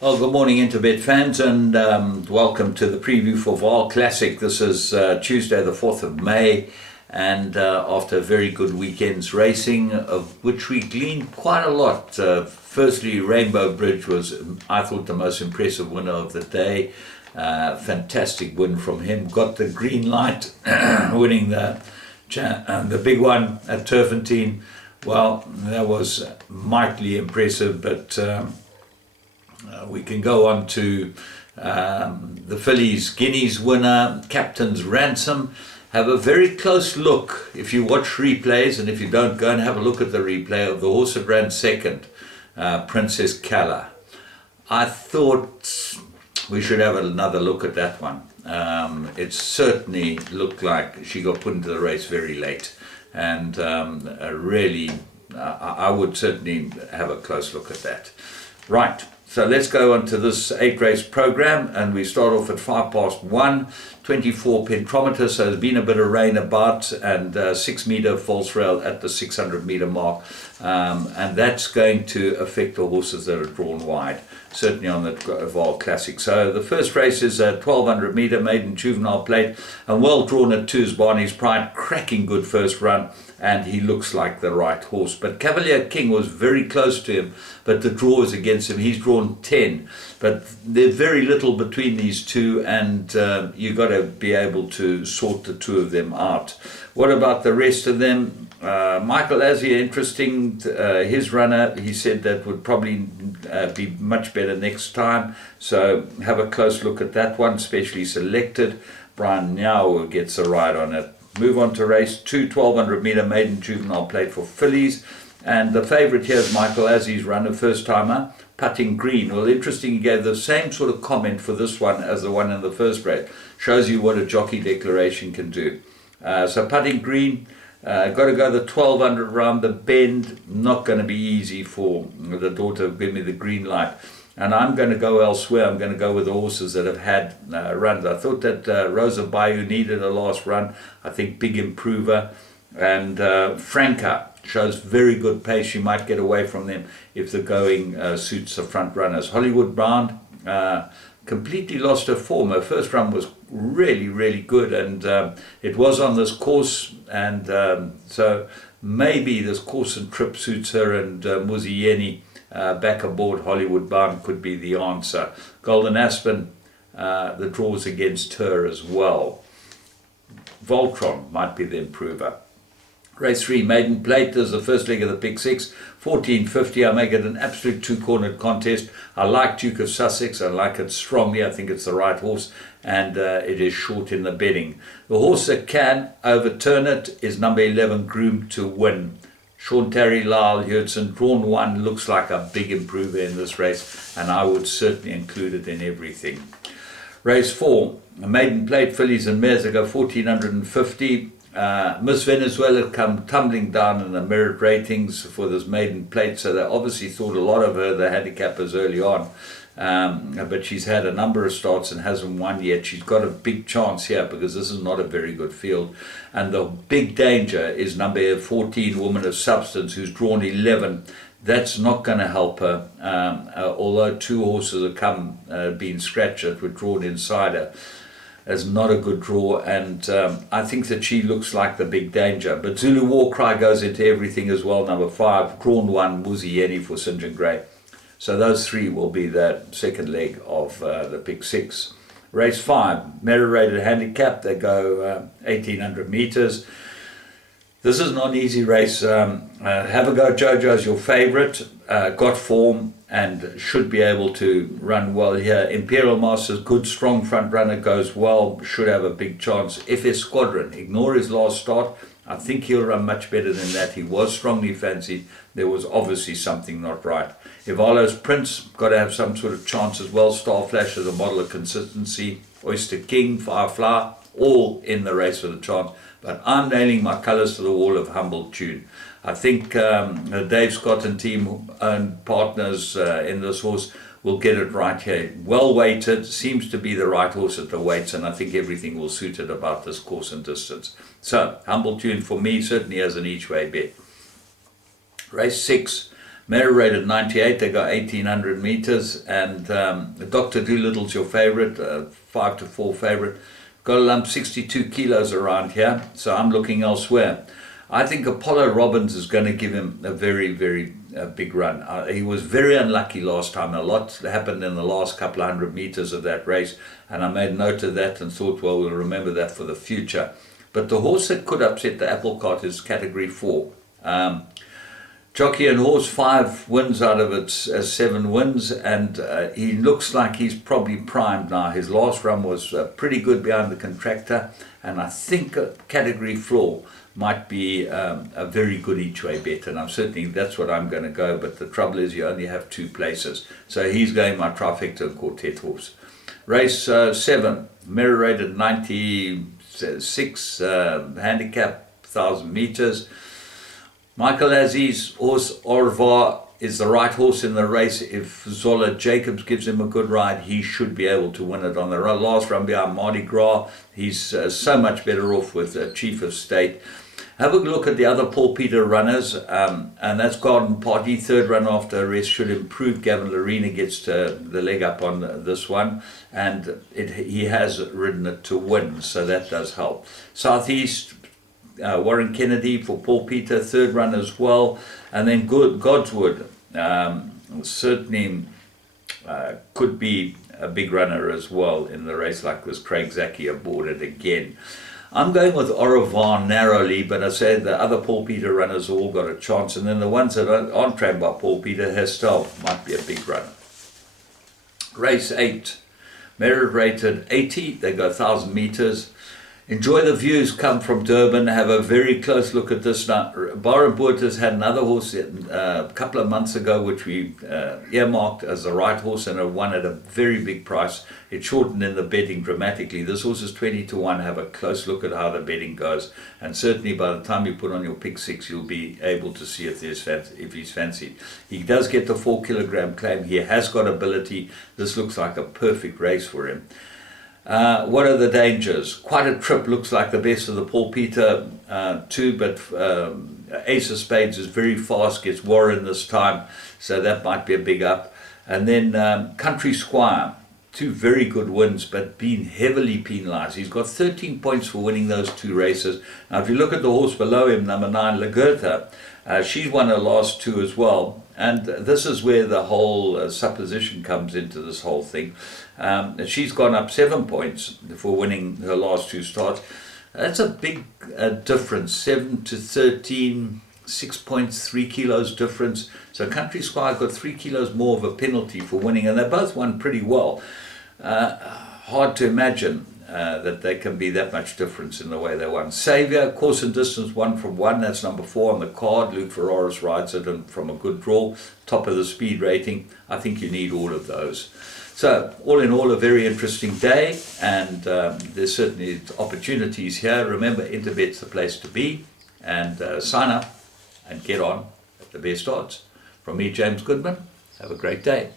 Well, good morning, Interbet fans, and welcome to the preview for Vaal Classic. This is Tuesday, the 4th of May, and after a very good weekend's racing, of which we gleaned quite a lot. Firstly, Rainbow Bridge was, I thought, the most impressive winner of the day. Fantastic win from him. Got the green light, winning the big one at Turfentine. Well, that was mightily impressive, but we can go on to the fillies Guineas winner, Captain's Ransom. Have a very close look if you watch replays, and if you don't, go and have a look at the replay of the horse that ran second, Princess Kala. I thought we should have another look at that one. It certainly looked like she got put into the race very late, and really, I would certainly have a close look at that. Right. So let's go on to this 8-race program, and we start off at 1:05, 24 pentometer, so there's been a bit of rain about, and 6-meter false rail at the 600-meter mark, and that's going to affect the horses that are drawn wide, certainly on the Vaal Classic. So the first race is a 1200-meter maiden juvenile plate, and well drawn at 2 is Barney's Pride, cracking good first run, and he looks like the right horse. But Cavalier King was very close to him, but the draw is against him. He's drawn 10, but there's very little between these two, and you've got to be able to sort the two of them out. What about the rest of them? Michael Azia, interesting, his runner, he said that would probably be much better next time, so have a close look at that one, specially selected. Brian Nyao gets a ride on it. Move on to race 2, 1200-meter maiden juvenile plate for fillies, and the favourite here is Michael Azzi's runner, first timer, Putting Green. Well, interesting, he gave the same sort of comment for this one as the one in the first race. Shows you what a jockey declaration can do. So Putting Green, got to go the 1200 round the bend. Not going to be easy for the daughter of Give Me the Green Light. And I'm going to go elsewhere. I'm going to go with the horses that have had runs. I thought that Rosa Bayou needed a last run. I think Big Improver and Franca shows very good pace. She might get away from them if the going suits the front runners. Hollywood Bound completely lost her form. Her first run was really, really good, and it was on this course, and so maybe this course and trip suits her, and Muzieni back aboard Hollywood Bound could be the answer. Golden Aspen, the draws against her as well. Voltron might be the improver. Race 3, Maiden Plate, is the first leg of the Pick 6, 1450. I make it an absolute two-cornered contest. I like Duke of Sussex. I like it strongly. I think it's the right horse, and it is short in the betting. The horse that can overturn it is number 11, Groomed to Win. Sean Terry, Lyle Hudson, drawn 1, looks like a big improver in this race, and I would certainly include it in everything. Race 4, Maiden Plate, fillies and mares that go 1450. Miss Venezuela come tumbling down in the merit ratings for this Maiden Plate, so they obviously thought a lot of her, the handicappers, early on. But she's had a number of starts and hasn't won yet. She's got a big chance here because this is not a very good field. And the big danger is number 14, Woman of Substance, who's drawn 11. That's not going to help her, although 2 horses have come, been scratched that were drawn inside her. Is not a good draw, and I think that she looks like the big danger. But Zulu War Cry goes into everything as well, number 5, drawn 1, Muzieni for St. John Gray. So those 3 will be the second leg of the Pick 6. Race 5, merit-rated handicap, they go 1800 meters. This is not an easy race. Have a Go Jojo is your favorite, got form and should be able to run well here. Imperial Masters, good strong front runner, goes well, should have a big chance. FS Squadron, ignore his last start. I think he'll run much better than that. He was strongly fancied. There was obviously something not right. Ivalo's Prince, got to have some sort of chance as well. Star Flash is a model of consistency. Oyster King, Firefly, all in the race for the chance. But I'm nailing my colours to the wall of Humble Tune. I think Dave Scott and team owned partners in this horse will get it right here. Well weighted, seems to be the right horse at the weights, and I think everything will suit it about this course and distance. So, Humble Tune for me certainly as an each way bet. Race 6, Merit rated 98, they got 1800 meters, and Dr. Doolittle's your favorite, 5 to 4 favorite. Got a lump 62 kilos around here, so I'm looking elsewhere. I think Apollo Robbins is going to give him a very, very big run. He was very unlucky last time. A lot happened in the last couple of hundred meters of that race, and I made note of that and thought, well, we'll remember that for the future. But the horse that could upset the apple cart is Category 4. Jockey and horse, 5 wins out of its 7 wins, and he looks like he's probably primed now. His last run was pretty good behind the contractor, and I think Category 4 might be a very good each way bet, and that's what I'm going to go. But the trouble is you only have 2 places, so he's going my trifecta and quartet horse. Race 7, merit rated 96, handicap 1000 meters. Michael Aziz horse Orvar is the right horse in the race. If Zola Jacobs gives him a good ride, he should be able to win it on the last run behind Mardi Gras. He's so much better off with Chief of State. Have a look at the other Paul Peter runners, and that's Garden Party. 3rd run after arrest should improve. Gavin Larena gets the leg up on this one, and he has ridden it to win, so that does help. Southeast, Warren Kennedy for Paul Peter, 3rd run as well. And then Godswood certainly could be a big runner as well in the race like this. Craig Zaki aboard it again. I'm going with Oravar narrowly, but I said the other Paul Peter runners all got a chance. And then the ones that aren't trained by Paul Peter, Hestel might be a big runner. Race 8, merit rated 80, they go 1000 meters. Enjoy the views, come from Durban. Have a very close look at this now. Baron Boert has had another horse a couple of months ago, which we earmarked as the right horse, and it won at a very big price. It shortened in the betting dramatically. This horse is 20 to 1. Have a close look at how the betting goes, and certainly by the time you put on your pick 6, you'll be able to see if he's fancied. He does get the 4 kilogram claim. He has got ability. This looks like a perfect race for him. What are the dangers? Quite a trip, looks like the best of the Paul Peter too, but Ace of Spades is very fast, gets Warren this time, so that might be a big up. And then Country Squire, 2 very good wins, but been heavily penalised. He's got 13 points for winning those 2 races. Now, if you look at the horse below him, number 9, Lagertha, she's won her last 2 as well. And this is where the whole supposition comes into this whole thing. She's gone up 7 points for winning her last 2 starts. That's a big difference, 7 to 13, 6 points, 3 kilos difference. So Country Squire got 3 kilos more of a penalty for winning, and they both won pretty well. Hard to imagine that there can be that much difference in the way they won. Saviour, course and distance 1 from 1, that's number 4 on the card. Luke Ferraris rides it and from a good draw, top of the speed rating. I think you need all of those. So all in all, a very interesting day, and there's certainly opportunities here. Remember, Interbet's the place to be, and sign up and get on at the best odds. From me, James Goodman, have a great day.